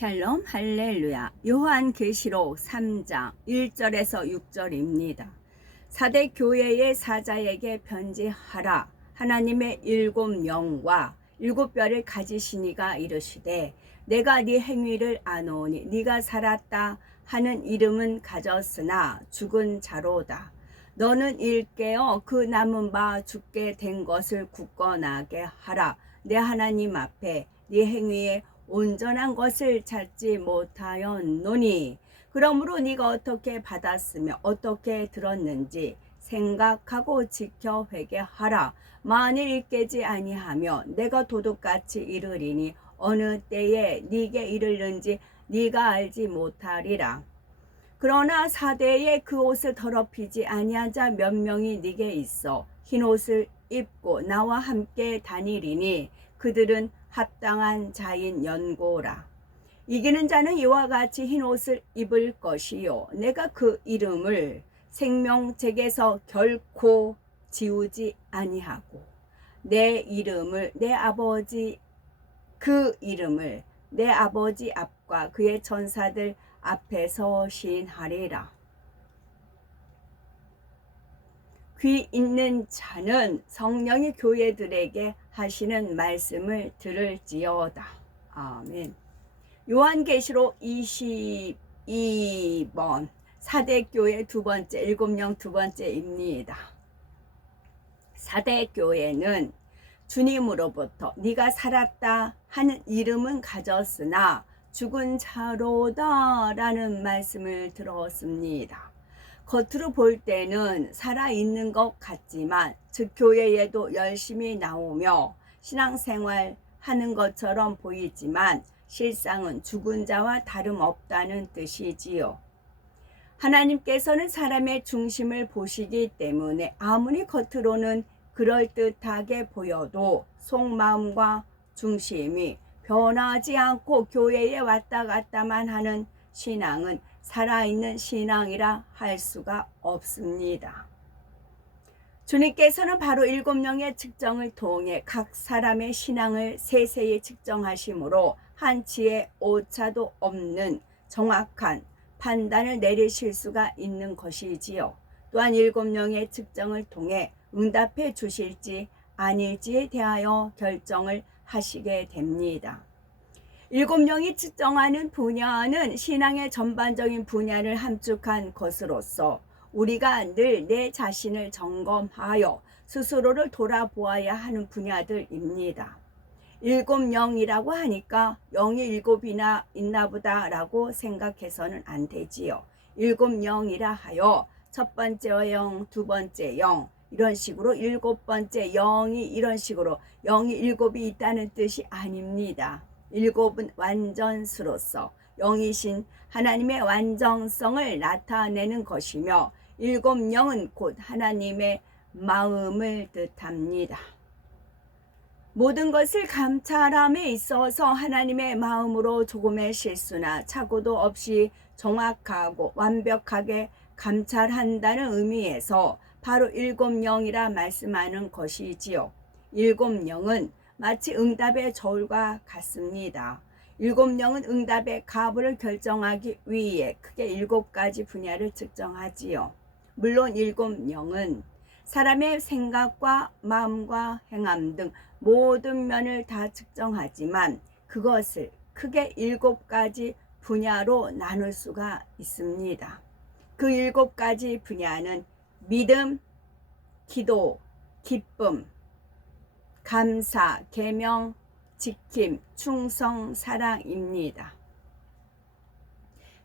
샬롬 할렐루야. 요한계시록 3장 1절에서 6절입니다. 사대 교회의 사자에게 편지하라. 하나님의 일곱 영과 일곱 뼈를 가지시니가 이르시되 내가 네 행위를 아노니 네가 살았다 하는 이름은 가졌으나 죽은 자로다. 너는 일깨어 그 남은 바 죽게 된 것을 굳건하게 하라. 내 하나님 앞에 네 행위에 온전한 것을 찾지 못하였노니 그러므로 네가 어떻게 받았으며 어떻게 들었는지 생각하고 지켜 회개하라. 만일 일깨지 아니하며 내가 도둑같이 이르리니 어느 때에 네게 이르는지 네가 알지 못하리라. 그러나 사대에 그 옷을 더럽히지 아니한 자 몇 명이 네게 있어 흰 옷을 입고 나와 함께 다니리니 그들은 합당한 자인 연고라. 이기는 자는 이와 같이 흰 옷을 입을 것이요 내가 그 이름을 생명책에서 결코 지우지 아니하고 내 이름을 그 이름을 내 아버지 앞과 그의 천사들 앞에서 시인하리라. 귀 있는 자는 성령이 교회들에게 하시는 말씀을 들을지어다. 아멘. 요한계시록 22번 사대교회 두 번째, 일곱 영 두 번째입니다. 사대교회는 주님으로부터 네가 살았다 하는 이름은 가졌으나 죽은 자로다 라는 말씀을 들었습니다. 겉으로 볼 때는 살아있는 것 같지만 즉 교회에도 열심히 나오며 신앙생활 하는 것처럼 보이지만 실상은 죽은 자와 다름없다는 뜻이지요. 하나님께서는 사람의 중심을 보시기 때문에 아무리 겉으로는 그럴듯하게 보여도 속마음과 중심이 변하지 않고 교회에 왔다 갔다만 하는 신앙은 살아있는 신앙이라 할 수가 없습니다. 주님께서는 바로 일곱 영의 측정을 통해 각 사람의 신앙을 세세히 측정하심으로 한치의 오차도 없는 정확한 판단을 내리실 수가 있는 것이지요. 또한 일곱 영의 측정을 통해 응답해 주실지 아닐지에 대하여 결정을 하시게 됩니다. 일곱 영이 측정하는 분야는 신앙의 전반적인 분야를 함축한 것으로서 우리가 늘 내 자신을 점검하여 스스로를 돌아보아야 하는 분야들입니다. 일곱 영이라고 하니까 영이 일곱이나 있나 보다 라고 생각해서는 안 되지요. 일곱 영이라 하여 첫 번째 영, 두 번째 영 이런 식으로 일곱 번째 영이 이런 식으로 영이 일곱이 있다는 뜻이 아닙니다. 일곱은 완전수로서 영이신 하나님의 완전성을 나타내는 것이며 일곱 영은 곧 하나님의 마음을 뜻합니다. 모든 것을 감찰함에 있어서 하나님의 마음으로 조금의 실수나 착오도 없이 정확하고 완벽하게 감찰한다는 의미에서 바로 일곱 영이라 말씀하는 것이지요. 일곱 영은 마치 응답의 저울과 같습니다. 일곱 영은 응답의 값을 결정하기 위해 크게 일곱 가지 분야를 측정하지요. 물론 일곱 영은 사람의 생각과 마음과 행함 등 모든 면을 다 측정하지만 그것을 크게 일곱 가지 분야로 나눌 수가 있습니다. 그 일곱 가지 분야는 믿음, 기도, 기쁨, 감사, 계명, 지킴, 충성, 사랑입니다.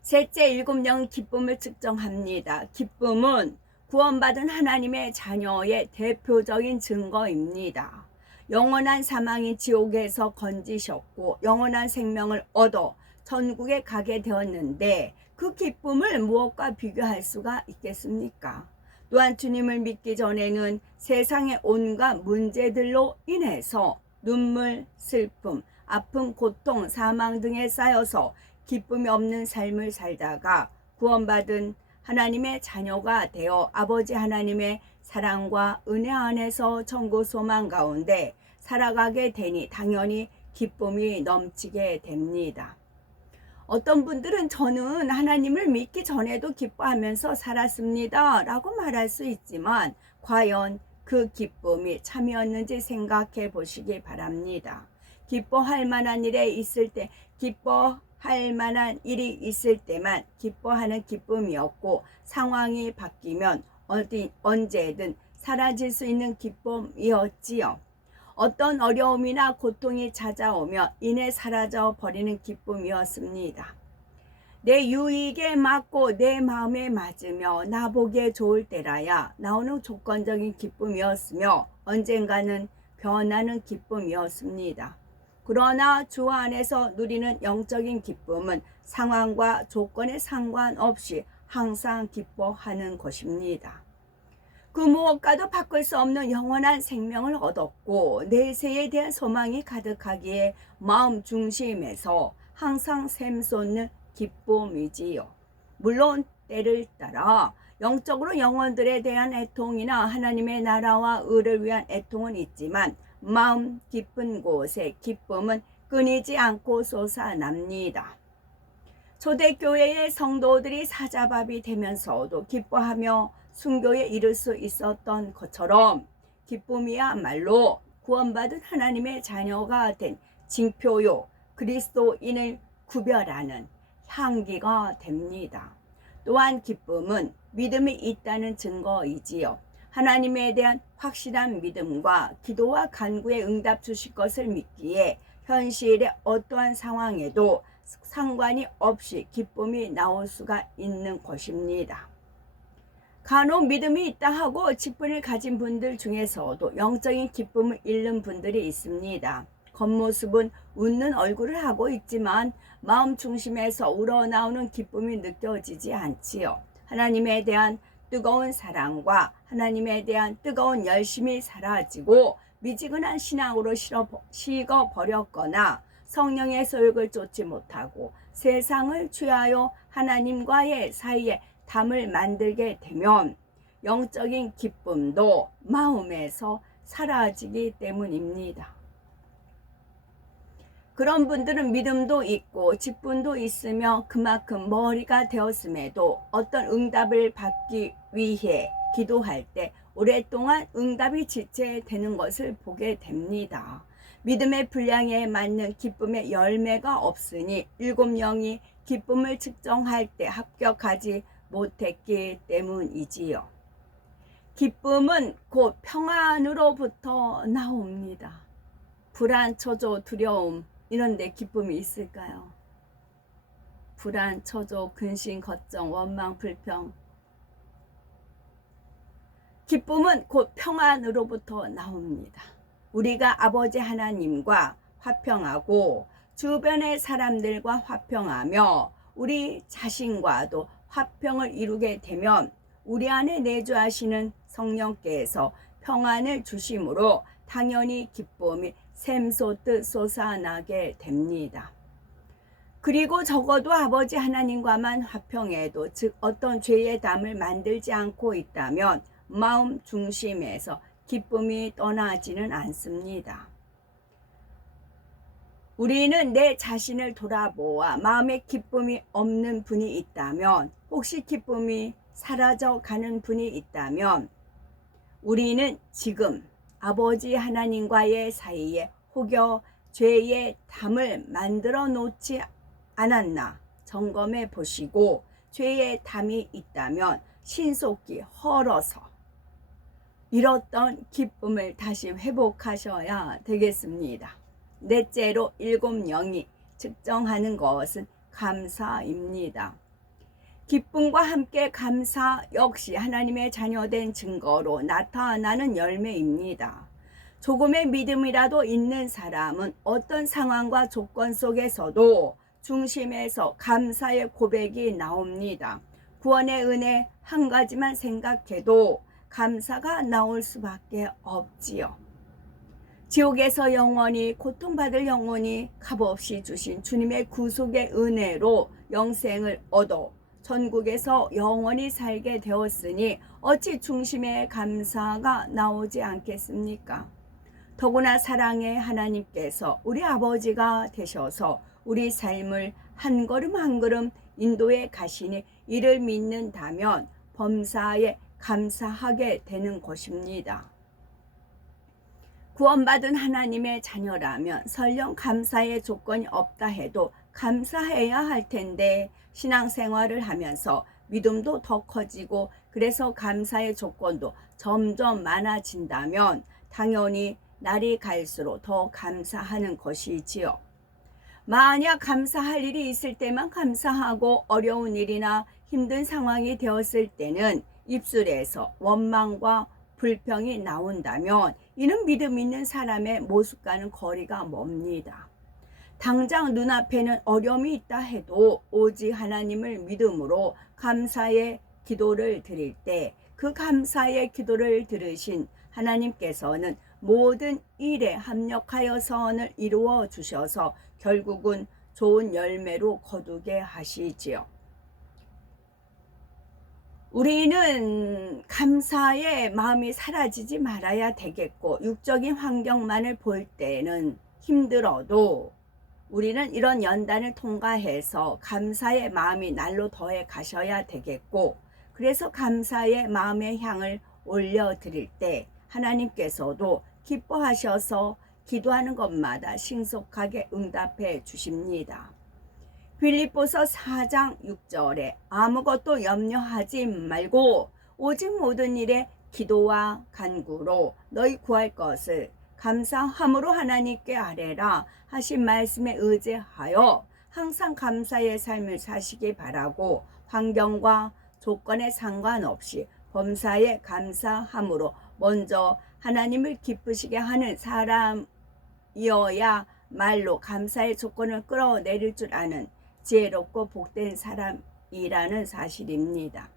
셋째 일곱 영은 기쁨을 측정합니다. 기쁨은 구원받은 하나님의 자녀의 대표적인 증거입니다. 영원한 사망인 지옥에서 건지셨고 영원한 생명을 얻어 천국에 가게 되었는데 그 기쁨을 무엇과 비교할 수가 있겠습니까? 또한 주님을 믿기 전에는 세상의 온갖 문제들로 인해서 눈물, 슬픔, 아픔, 고통, 사망 등에 쌓여서 기쁨이 없는 삶을 살다가 구원받은 하나님의 자녀가 되어 아버지 하나님의 사랑과 은혜 안에서 천국 소망 가운데 살아가게 되니 당연히 기쁨이 넘치게 됩니다. 어떤 분들은 저는 하나님을 믿기 전에도 기뻐하면서 살았습니다 라고 말할 수 있지만 과연 그 기쁨이 참이었는지 생각해 보시기 바랍니다. 기뻐할 만한 일에 있을 때, 기뻐할 만한 일이 있을 때만 기뻐하는 기쁨이었고, 상황이 바뀌면 언제든 사라질 수 있는 기쁨이었지요. 어떤 어려움이나 고통이 찾아오며 이내 사라져 버리는 기쁨이었습니다. 내 유익에 맞고 내 마음에 맞으며 나보기에 좋을 때라야 나오는 조건적인 기쁨이었으며 언젠가는 변하는 기쁨이었습니다. 그러나 주 안에서 누리는 영적인 기쁨은 상황과 조건에 상관없이 항상 기뻐하는 것입니다. 그 무엇과도 바꿀 수 없는 영원한 생명을 얻었고 내세에 대한 소망이 가득하기에 마음 중심에서 항상 샘솟는 기쁨이지요. 물론 때를 따라 영적으로 영혼들에 대한 애통이나 하나님의 나라와 의를 위한 애통은 있지만 마음 깊은 곳에 기쁨은 끊이지 않고 솟아납니다. 초대교회의 성도들이 사자밥이 되면서도 기뻐하며 순교에 이를 수 있었던 것처럼 기쁨이야말로 구원받은 하나님의 자녀가 된 징표요, 그리스도인을 구별하는 향기가 됩니다. 또한 기쁨은 믿음이 있다는 증거이지요. 하나님에 대한 확실한 믿음과 기도와 간구에 응답 주실 것을 믿기에 현실의 어떠한 상황에도 상관이 없이 기쁨이 나올 수가 있는 것입니다. 간혹 믿음이 있다 하고 직분을 가진 분들 중에서도 영적인 기쁨을 잃는 분들이 있습니다. 겉모습은 웃는 얼굴을 하고 있지만 마음 중심에서 우러나오는 기쁨이 느껴지지 않지요. 하나님에 대한 뜨거운 사랑과 하나님에 대한 뜨거운 열심이 사라지고 미지근한 신앙으로 식어버렸거나 성령의 소욕을 쫓지 못하고 세상을 취하여 하나님과의 사이에 담을 만들게 되면 영적인 기쁨도 마음에서 사라지기 때문입니다. 그런 분들은 믿음도 있고 직분도 있으며 그만큼 머리가 되었음에도 어떤 응답을 받기 위해 기도할 때 오랫동안 응답이 지체되는 것을 보게 됩니다. 믿음의 분량에 맞는 기쁨의 열매가 없으니 7영이 기쁨을 측정할 때 합격하지 못했기 때문이지요. 기쁨은 곧 평안으로부터 나옵니다. 불안, 초조, 두려움 이런 데 기쁨이 있을까요? 불안, 초조, 근심, 걱정, 원망, 불평. 기쁨은 곧 평안으로부터 나옵니다. 우리가 아버지 하나님과 화평하고 주변의 사람들과 화평하며 우리 자신과도 화평을 이루게 되면 우리 안에 내주하시는 성령께서 평안을 주심으로 당연히 기쁨이 샘솟듯 솟아나게 됩니다. 그리고 적어도 아버지 하나님과만 화평해도 즉 어떤 죄의 담을 만들지 않고 있다면 마음 중심에서 기쁨이 떠나지는 않습니다. 우리는 내 자신을 돌아보아 마음에 기쁨이 없는 분이 있다면, 혹시 기쁨이 사라져 가는 분이 있다면 우리는 지금 아버지 하나님과의 사이에 혹여 죄의 담을 만들어 놓지 않았나 점검해 보시고 죄의 담이 있다면 신속히 헐어서 잃었던 기쁨을 다시 회복하셔야 되겠습니다. 넷째로 7영이 측정하는 것은 감사입니다. 기쁨과 함께 감사 역시 하나님의 자녀된 증거로 나타나는 열매입니다. 조금의 믿음이라도 있는 사람은 어떤 상황과 조건 속에서도 중심에서 감사의 고백이 나옵니다. 구원의 은혜 한 가지만 생각해도 감사가 나올 수밖에 없지요. 지옥에서 영원히 고통받을 영혼이 값없이 주신 주님의 구속의 은혜로 영생을 얻어 천국에서 영원히 살게 되었으니 어찌 중심의 감사가 나오지 않겠습니까? 더구나 사랑의 하나님께서 우리 아버지가 되셔서 우리 삶을 한 걸음 한 걸음 인도해 가시니 이를 믿는다면 범사에 감사하게 되는 것입니다. 구원받은 하나님의 자녀라면 설령 감사의 조건이 없다 해도 감사해야 할 텐데 신앙생활을 하면서 믿음도 더 커지고 그래서 감사의 조건도 점점 많아진다면 당연히 날이 갈수록 더 감사하는 것이지요. 만약 감사할 일이 있을 때만 감사하고 어려운 일이나 힘든 상황이 되었을 때는 입술에서 원망과 불평이 나온다면 이는 믿음 있는 사람의 모습과는 거리가 멉니다. 당장 눈앞에는 어려움이 있다 해도 오직 하나님을 믿음으로 감사의 기도를 드릴 때 그 감사의 기도를 들으신 하나님께서는 모든 일에 합력하여 선을 이루어 주셔서 결국은 좋은 열매로 거두게 하시지요. 우리는 감사의 마음이 사라지지 말아야 되겠고 육적인 환경만을 볼 때는 힘들어도 우리는 이런 연단을 통과해서 감사의 마음이 날로 더해 가셔야 되겠고 그래서 감사의 마음의 향을 올려드릴 때 하나님께서도 기뻐하셔서 기도하는 것마다 신속하게 응답해 주십니다. 빌립보서 4장 6절에 아무것도 염려하지 말고 오직 모든 일에 기도와 간구로 너희 구할 것을 감사함으로 하나님께 아뢰라 하신 말씀에 의지하여 항상 감사의 삶을 사시기 바라고 환경과 조건에 상관없이 범사에 감사함으로 먼저 하나님을 기쁘시게 하는 사람이어야 말로 감사의 조건을 끌어내릴 줄 아는 지혜롭고 복된 사람이라는 사실입니다.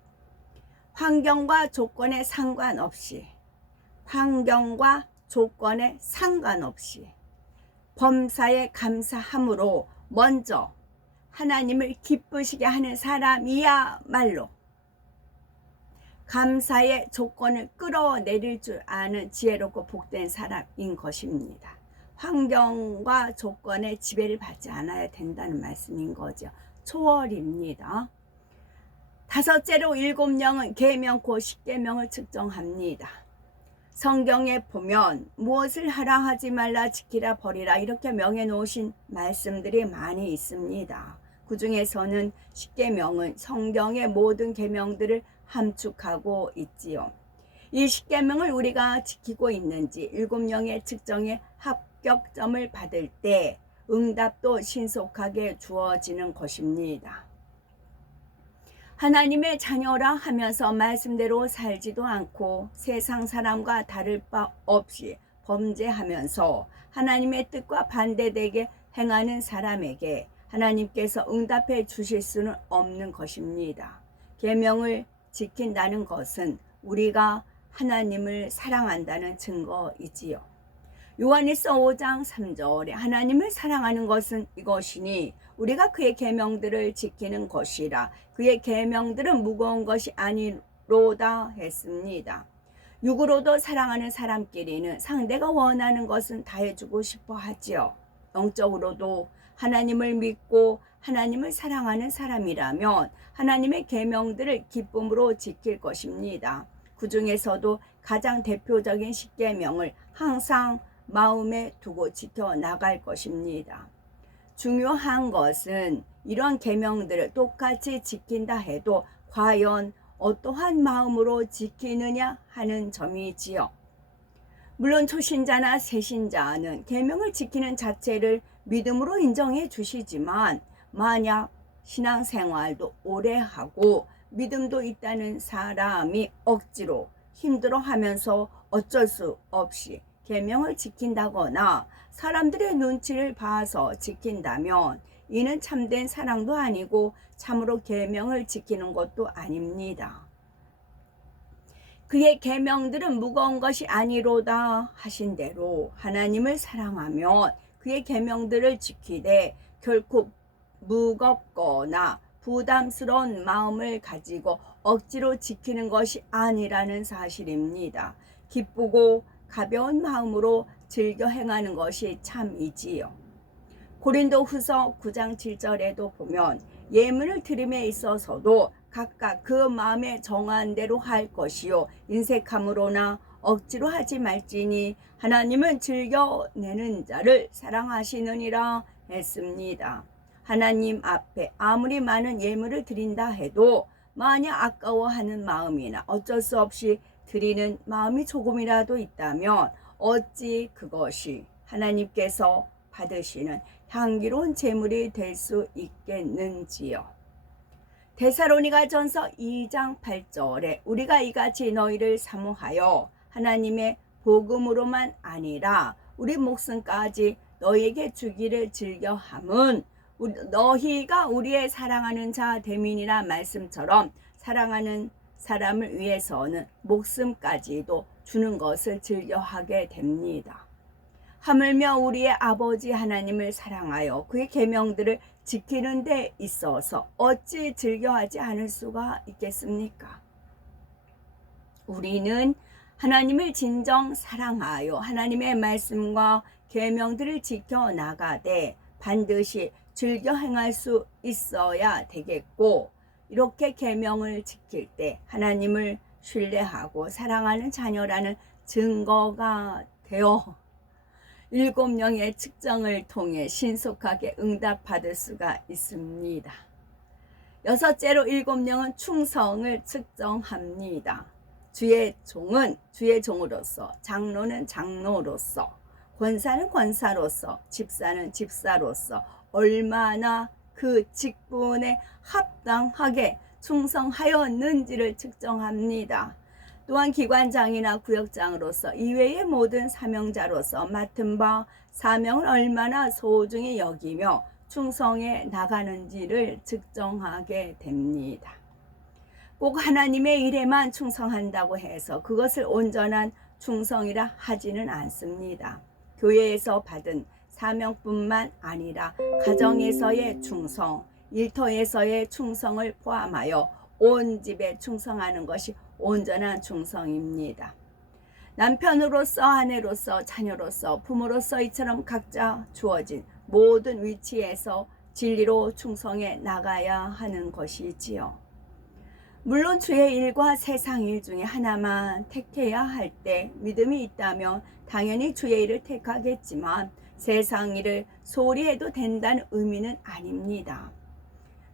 환경과 조건에 상관없이 범사에 감사함으로 먼저 하나님을 기쁘시게 하는 사람이야말로 감사의 조건을 끌어내릴 줄 아는 지혜롭고 복된 사람인 것입니다. 환경과 조건에 지배를 받지 않아야 된다는 말씀인 거죠. 초월입니다. 다섯째로 일곱 영은 계명 곧 십계명을 측정합니다. 성경에 보면 무엇을 하라 하지 말라 지키라 버리라 이렇게 명해 놓으신 말씀들이 많이 있습니다. 그 중에서는 십계명은 성경의 모든 계명들을 함축하고 있지요. 이 십계명을 우리가 지키고 있는지 일곱 영의 측정에 합격점을 받을 때 응답도 신속하게 주어지는 것입니다. 하나님의 자녀라 하면서 말씀대로 살지도 않고 세상 사람과 다를 바 없이 범죄하면서 하나님의 뜻과 반대되게 행하는 사람에게 하나님께서 응답해 주실 수는 없는 것입니다. 계명을 지킨다는 것은 우리가 하나님을 사랑한다는 증거이지요. 요한일서 5장 3절에 하나님을 사랑하는 것은 이것이니 우리가 그의 계명들을 지키는 것이라 그의 계명들은 무거운 것이 아니로다 했습니다. 육으로도 사랑하는 사람끼리는 상대가 원하는 것은 다 해주고 싶어 하지요. 영적으로도 하나님을 믿고 하나님을 사랑하는 사람이라면 하나님의 계명들을 기쁨으로 지킬 것입니다. 그 중에서도 가장 대표적인 십계명을 항상 마음에 두고 지켜나갈 것입니다. 중요한 것은 이런 계명들을 똑같이 지킨다 해도 과연 어떠한 마음으로 지키느냐 하는 점이지요. 물론 초신자나 새신자는 계명을 지키는 자체를 믿음으로 인정해 주시지만 만약 신앙생활도 오래 하고 믿음도 있다는 사람이 억지로 힘들어하면서 어쩔 수 없이 계명을 지킨다거나 사람들의 눈치를 봐서 지킨다면 이는 참된 사랑도 아니고 참으로 계명을 지키는 것도 아닙니다. 그의 계명들은 무거운 것이 아니로다 하신 대로 하나님을 사랑하면 그의 계명들을 지키되 결코 무겁거나 부담스러운 마음을 가지고 억지로 지키는 것이 아니라는 사실입니다. 기쁘고 가벼운 마음으로 즐겨 행하는 것이 참이지요. 고린도 후서 9장 7절에도 보면 예물을 드림에 있어서도 각각 그 마음에 정한 대로 할 것이요 인색함으로나 억지로 하지 말지니 하나님은 즐겨내는 자를 사랑하시느니라 했습니다. 하나님 앞에 아무리 많은 예물을 드린다 해도 만약 아까워하는 마음이나 어쩔 수 없이 드리는 마음이 조금이라도 있다면 어찌 그것이 하나님께서 받으시는 향기로운 제물이 될 수 있겠는지요. 데살로니가전서 2장 8절에 우리가 이같이 너희를 사모하여 하나님의 복음으로만 아니라 우리 목숨까지 너희에게 주기를 즐겨함은 너희가 우리의 사랑하는 자 대민이라 말씀처럼 사랑하는 사람을 위해서는 목숨까지도 주는 것을 즐겨하게 됩니다. 하물며 우리의 아버지 하나님을 사랑하여 그의 계명들을 지키는 데 있어서 어찌 즐겨하지 않을 수가 있겠습니까? 우리는 하나님을 진정 사랑하여 하나님의 말씀과 계명들을 지켜 나가되 반드시 즐겨 행할 수 있어야 되겠고, 이렇게 계명을 지킬 때 하나님을 신뢰하고 사랑하는 자녀라는 증거가 되어 7명의 측정을 통해 신속하게 응답받을 수가 있습니다. 여섯째로 7명은 충성을 측정합니다. 주의 종은 주의 종으로서, 장로는 장로로서, 권사는 권사로서, 집사는 집사로서 얼마나 그 직분에 합당하게 충성하였는지를 측정합니다. 또한 기관장이나 구역장으로서 이외의 모든 사명자로서 맡은 바 사명을 얼마나 소중히 여기며 충성해 나가는지를 측정하게 됩니다. 꼭 하나님의 일에만 충성한다고 해서 그것을 온전한 충성이라 하지는 않습니다. 교회에서 받은 사명뿐만 아니라 가정에서의 충성, 일터에서의 충성을 포함하여 온 집에 충성하는 것이 온전한 충성입니다. 남편으로서, 아내로서, 자녀로서, 부모로서 이처럼 각자 주어진 모든 위치에서 진리로 충성해 나가야 하는 것이지요. 물론 주의 일과 세상 일 중에 하나만 택해야 할 때 믿음이 있다면 당연히 주의 일을 택하겠지만 세상 일을 소홀히 해도 된다는 의미는 아닙니다.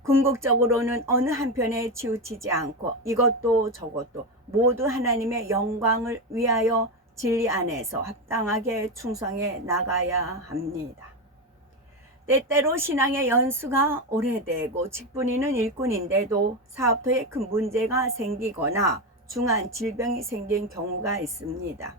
궁극적으로는 어느 한편에 치우치지 않고 이것도 저것도 모두 하나님의 영광을 위하여 진리 안에서 합당하게 충성해 나가야 합니다. 때때로 신앙의 연수가 오래되고 직분이는 일꾼인데도 사업터에 큰 문제가 생기거나 중한 질병이 생긴 경우가 있습니다.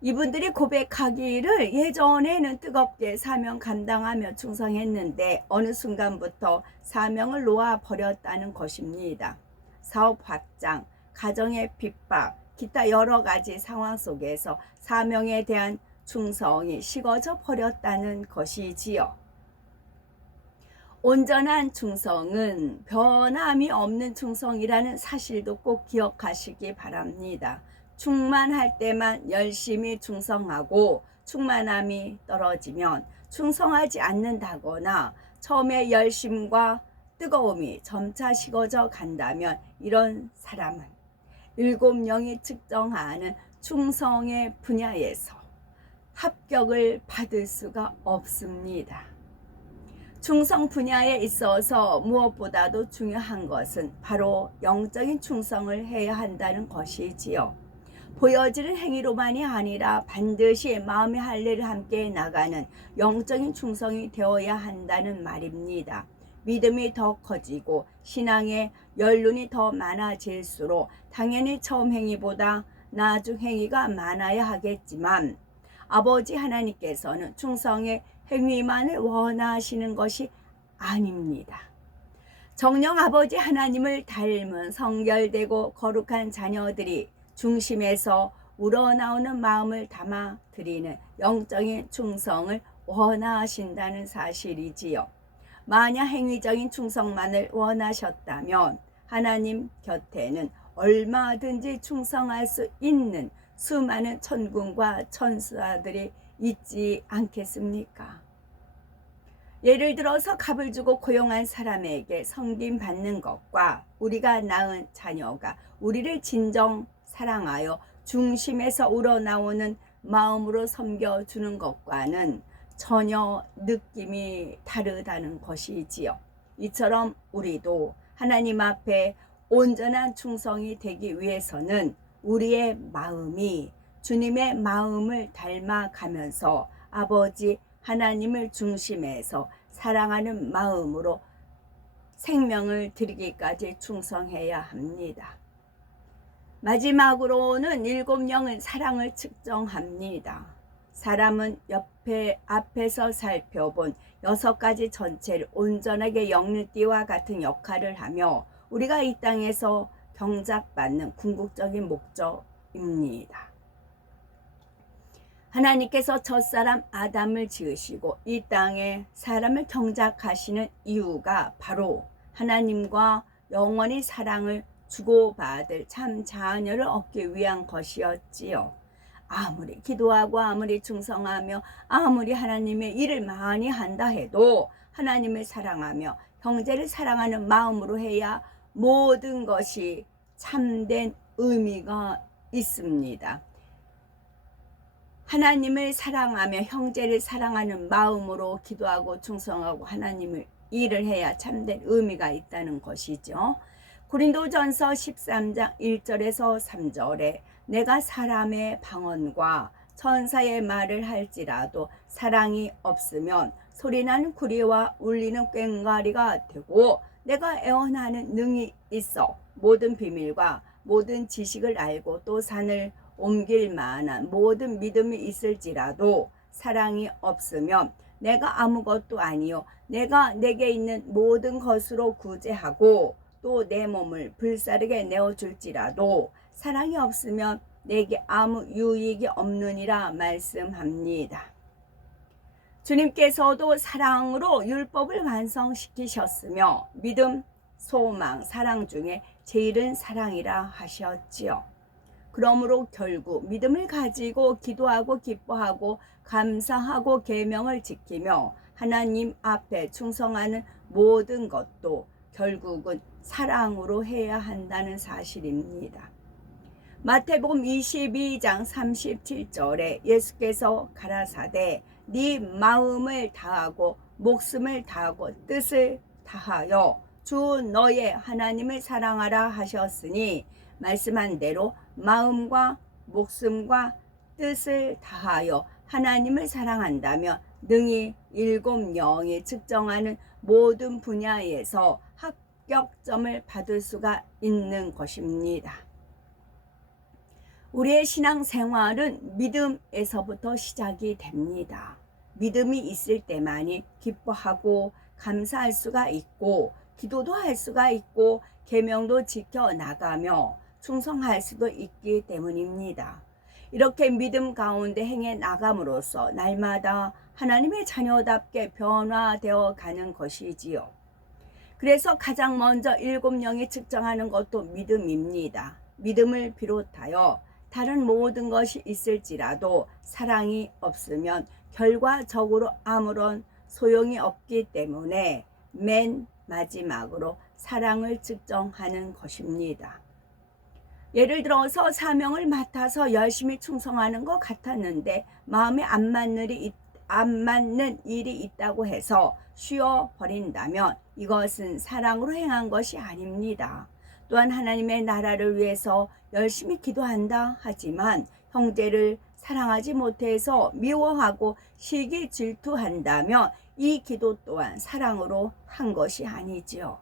이분들이 고백하기를 예전에는 뜨겁게 사명 감당하며 충성했는데 어느 순간부터 사명을 놓아 버렸다는 것입니다. 사업 확장, 가정의 핍박, 기타 여러 가지 상황 속에서 사명에 대한 충성이 식어져 버렸다는 것이지요. 온전한 충성은 변함이 없는 충성이라는 사실도 꼭 기억하시기 바랍니다. 충만할 때만 열심히 충성하고 충만함이 떨어지면 충성하지 않는다거나 처음에 열심과 뜨거움이 점차 식어져 간다면 이런 사람은 7명이 측정하는 충성의 분야에서 합격을 받을 수가 없습니다. 충성 분야에 있어서 무엇보다도 중요한 것은 바로 영적인 충성을 해야 한다는 것이지요. 보여지는 행위로만이 아니라 반드시 마음의 할례를 함께 나가는 영적인 충성이 되어야 한다는 말입니다. 믿음이 더 커지고 신앙의 연륜이 더 많아질수록 당연히 처음 행위보다 나중 행위가 많아야 하겠지만 아버지 하나님께서는 충성의 행위만을 원하시는 것이 아닙니다. 정녕 아버지 하나님을 닮은 성결되고 거룩한 자녀들이 중심에서 우러나오는 마음을 담아 드리는 영적인 충성을 원하신다는 사실이지요. 만약 행위적인 충성만을 원하셨다면 하나님 곁에는 얼마든지 충성할 수 있는 수많은 천군과 천사들이 있지 않겠습니까? 예를 들어서 값을 주고 고용한 사람에게 섬김받는 것과 우리가 낳은 자녀가 우리를 진정 사랑하여 중심에서 우러나오는 마음으로 섬겨주는 것과는 전혀 느낌이 다르다는 것이지요. 이처럼 우리도 하나님 앞에 온전한 충성이 되기 위해서는 우리의 마음이 주님의 마음을 닮아가면서 아버지 하나님을 중심에서 사랑하는 마음으로 생명을 드리기까지 충성해야 합니다. 마지막으로는 7영은 사랑을 측정합니다. 사람은 앞에서 살펴본 6가지 전체를 온전하게 엮는 띠와 같은 역할을 하며 우리가 이 땅에서 경작받는 궁극적인 목적입니다. 하나님께서 첫사람 아담을 지으시고 이 땅에 사람을 경작하시는 이유가 바로 하나님과 영원히 사랑을 주고받을 참 자녀를 얻기 위한 것이었지요. 아무리 기도하고 아무리 충성하며 아무리 하나님의 일을 많이 한다 해도 하나님을 사랑하며 형제를 사랑하는 마음으로 해야 모든 것이 참된 의미가 있습니다. 하나님을 사랑하며 형제를 사랑하는 마음으로 기도하고 충성하고 하나님을 일을 해야 참된 의미가 있다는 것이죠. 고린도전서 13장 1절에서 3절에 내가 사람의 방언과 천사의 말을 할지라도 사랑이 없으면 소리나는 구리와 울리는 꽹과리가 되고 내가 애원하는 능이 있어 모든 비밀과 모든 지식을 알고 또 산을 옮길 만한 모든 믿음이 있을지라도 사랑이 없으면 내가 아무것도 아니요 내가 내게 있는 모든 것으로 구제하고 또 내 몸을 불사르게 내어줄지라도 사랑이 없으면 내게 아무 유익이 없느니라 말씀합니다. 주님께서도 사랑으로 율법을 완성시키셨으며 믿음, 소망, 사랑 중에 제일은 사랑이라 하셨지요. 그러므로 결국 믿음을 가지고 기도하고 기뻐하고 감사하고 계명을 지키며 하나님 앞에 충성하는 모든 것도 결국은 사랑으로 해야 한다는 사실입니다. 마태복음 22장 37절에 예수께서 가라사대 네 마음을 다하고 목숨을 다하고 뜻을 다하여 주 너의 하나님을 사랑하라 하셨으니 말씀한 대로 마음과 목숨과 뜻을 다하여 하나님을 사랑한다면 능히 7영이 측정하는 모든 분야에서 합격점을 받을 수가 있는 것입니다. 우리의 신앙생활은 믿음에서부터 시작이 됩니다. 믿음이 있을 때만이 기뻐하고 감사할 수가 있고 기도도 할 수가 있고 계명도 지켜나가며 충성할 수도 있기 때문입니다. 이렇게 믿음 가운데 행해 나감으로써 날마다 하나님의 자녀답게 변화되어 가는 것이지요. 그래서 가장 먼저 7영이 측정하는 것도 믿음입니다. 믿음을 비롯하여 다른 모든 것이 있을지라도 사랑이 없으면 결과적으로 아무런 소용이 없기 때문에 맨 마지막으로 사랑을 측정하는 것입니다. 예를 들어서 사명을 맡아서 열심히 충성하는 것 같았는데 마음에 안 맞는 일이 있다고 해서 쉬어버린다면 이것은 사랑으로 행한 것이 아닙니다. 또한 하나님의 나라를 위해서 열심히 기도한다 하지만 형제를 사랑하지 못해서 미워하고 시기 질투한다면 이 기도 또한 사랑으로 한 것이 아니지요.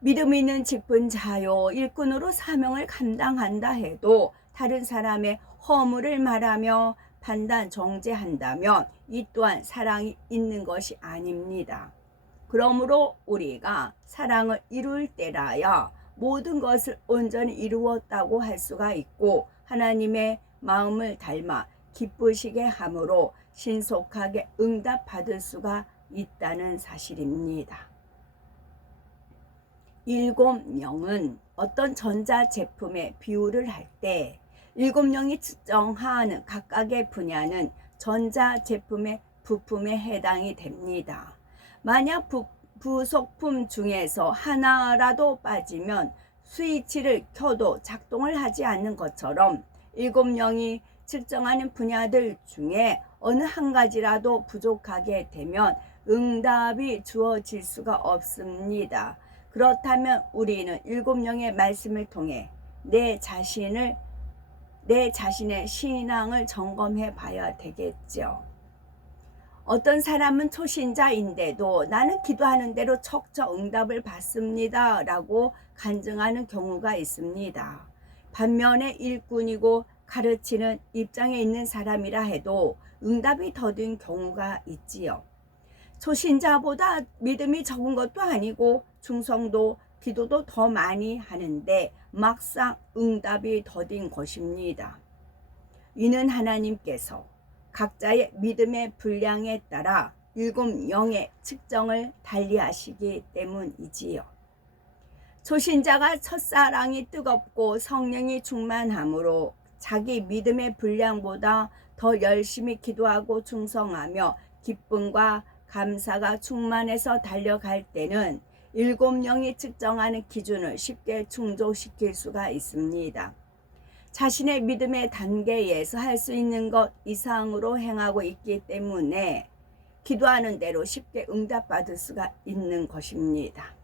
믿음 있는 직분 자요 일꾼으로 사명을 감당한다 해도 다른 사람의 허물을 말하며 판단 정죄한다면 이 또한 사랑이 있는 것이 아닙니다. 그러므로 우리가 사랑을 이룰 때라야 모든 것을 온전히 이루었다고 할 수가 있고 하나님의 마음을 닮아 기쁘시게 함으로 신속하게 응답받을 수가 있다는 사실입니다. 7영은 어떤 전자제품의 비유를 할 때 7영이 측정하는 각각의 분야는 전자제품의 부품에 해당이 됩니다. 만약 부속품 중에서 하나라도 빠지면 스위치를 켜도 작동을 하지 않는 것처럼 7명이 측정하는 분야들 중에 어느 한 가지라도 부족하게 되면 응답이 주어질 수가 없습니다. 그렇다면 우리는 7명의 말씀을 통해 내 자신의 신앙을 점검해 봐야 되겠죠. 어떤 사람은 초신자인데도 나는 기도하는 대로 척척 응답을 받습니다 라고 간증하는 경우가 있습니다. 반면에 일꾼이고 가르치는 입장에 있는 사람이라 해도 응답이 더딘 경우가 있지요. 초신자보다 믿음이 적은 것도 아니고 충성도, 기도도 더 많이 하는데 막상 응답이 더딘 것입니다. 이는 하나님께서 각자의 믿음의 분량에 따라 7영의 측정을 달리하시기 때문이지요. 초신자가 첫사랑이 뜨겁고 성령이 충만함으로 자기 믿음의 분량보다 더 열심히 기도하고 충성하며 기쁨과 감사가 충만해서 달려갈 때는 7영이 측정하는 기준을 쉽게 충족시킬 수가 있습니다. 자신의 믿음의 단계에서 할 수 있는 것 이상으로 행하고 있기 때문에 기도하는 대로 쉽게 응답받을 수가 있는 것입니다.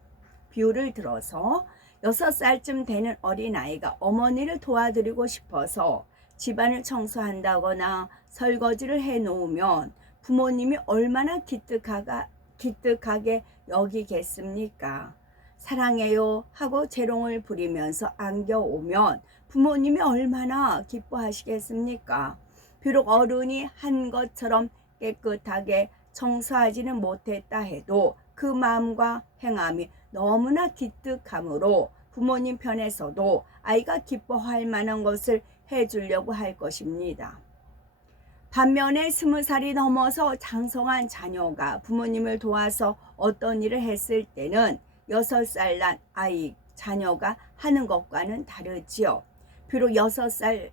비유를 들어서 6살쯤 되는 어린아이가 어머니를 도와드리고 싶어서 집안을 청소한다거나 설거지를 해놓으면 부모님이 얼마나 기특하게 여기겠습니까? 사랑해요 하고 재롱을 부리면서 안겨오면 부모님이 얼마나 기뻐하시겠습니까? 비록 어른이 한 것처럼 깨끗하게 청소하지는 못했다 해도 그 마음과 행함이 너무나 기특하므로 부모님 편에서도 아이가 기뻐할 만한 것을 해주려고 할 것입니다. 반면에 20살이 넘어서 장성한 자녀가 부모님을 도와서 어떤 일을 했을 때는 6살 난 아이 자녀가 하는 것과는 다르지요. 비록 6살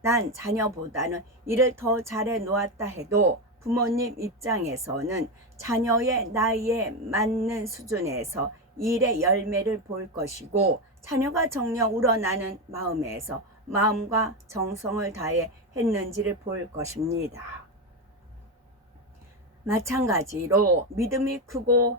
난 자녀보다는 일을 더 잘해 놓았다 해도 부모님 입장에서는 자녀의 나이에 맞는 수준에서 일의 열매를 볼 것이고 자녀가 정녕 우러나는 마음에서 마음과 정성을 다해 했는지를 볼 것입니다. 마찬가지로 믿음이 크고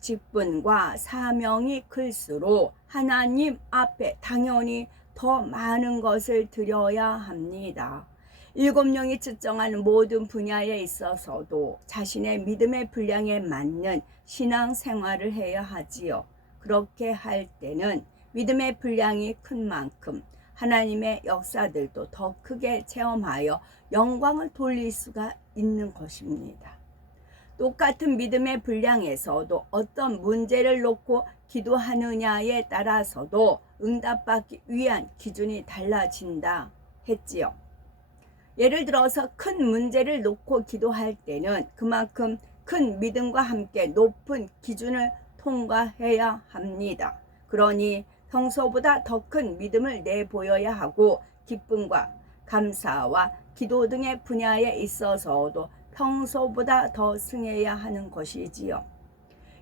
직분과 사명이 클수록 하나님 앞에 당연히 더 많은 것을 드려야 합니다. 7영이 측정하는 모든 분야에 있어서도 자신의 믿음의 분량에 맞는 신앙 생활을 해야 하지요. 그렇게 할 때는 믿음의 분량이 큰 만큼 하나님의 역사들도 더 크게 체험하여 영광을 돌릴 수가 있는 것입니다. 똑같은 믿음의 분량에서도 어떤 문제를 놓고 기도하느냐에 따라서도 응답받기 위한 기준이 달라진다 했지요. 예를 들어서 큰 문제를 놓고 기도할 때는 그만큼 큰 믿음과 함께 높은 기준을 통과해야 합니다. 그러니 평소보다 더 큰 믿음을 내보여야 하고 기쁨과 감사와 기도 등의 분야에 있어서도 평소보다 더 승해야 하는 것이지요.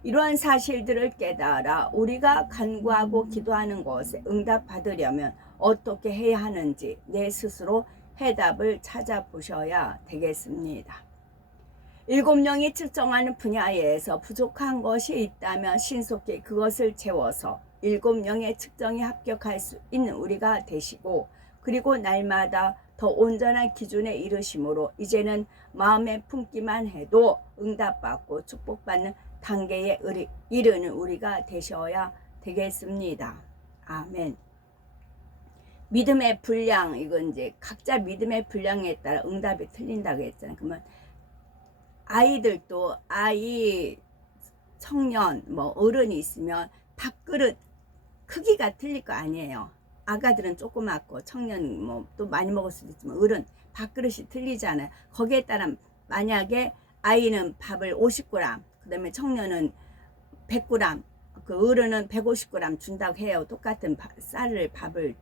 이러한 사실들을 깨달아 우리가 간구하고 기도하는 것에 응답받으려면 어떻게 해야 하는지 내 스스로 해답을 찾아보셔야 되겠습니다. 7영이 측정하는 분야에서 부족한 것이 있다면 신속히 그것을 채워서 7영의 측정에 합격할 수 있는 우리가 되시고 그리고 날마다 더 온전한 기준에 이르심으로 이제는 마음에 품기만 해도 응답받고 축복받는 단계에 이르는 우리가 되셔야 되겠습니다. 아멘. 믿음의 분량, 이건 이제 각자 믿음의 분량에 따라 응답이 틀린다고 했잖아요. 그러면 아이들도 아이, 청년, 어른이 있으면 밥그릇 크기가 틀릴 거 아니에요. 아가들은 조그맣고 청년 또 많이 먹을 수도 있지만 어른 밥그릇이 틀리잖아요. 거기에 따라 만약에 아이는 밥을 50g, 그 다음에 청년은 100g, 그 어른은 150g 준다고 해요. 똑같은 밥을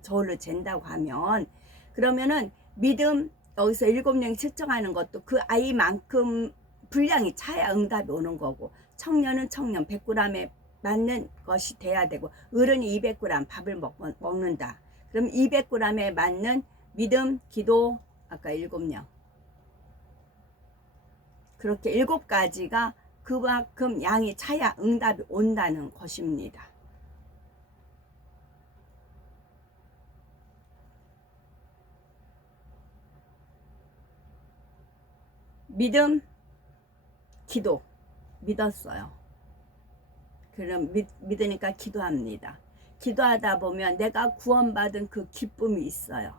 저울로 잰다고 하면 그러면은 믿음 여기서 7명 측정하는 것도 그 아이만큼 분량이 차야 응답이 오는 거고, 청년은 청년 100g에 맞는 것이 돼야 되고, 어른이 200g 밥을 먹는다. 그럼 200g에 맞는 믿음, 기도, 아까 7명. 그렇게 7가지가 그만큼 양이 차야 응답이 온다는 것입니다. 믿음, 기도. 믿었어요. 그럼 믿으니까 기도합니다. 기도하다 보면 내가 구원받은 그 기쁨이 있어요.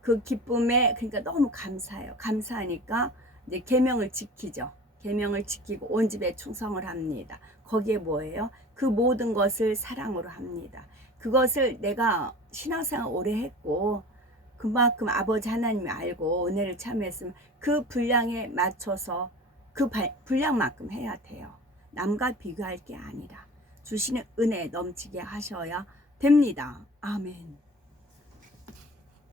그 기쁨에 그러니까 너무 감사해요. 감사하니까 이제 계명을 지키죠. 계명을 지키고 온 집에 충성을 합니다. 거기에 뭐예요? 그 모든 것을 사랑으로 합니다. 그것을 내가 신앙생활 오래 했고 그만큼 아버지 하나님이 알고 은혜를 참여했으면 그 분량에 맞춰서 그 분량만큼 해야 돼요. 남과 비교할 게 아니라 주시는 은혜 넘치게 하셔야 됩니다. 아멘.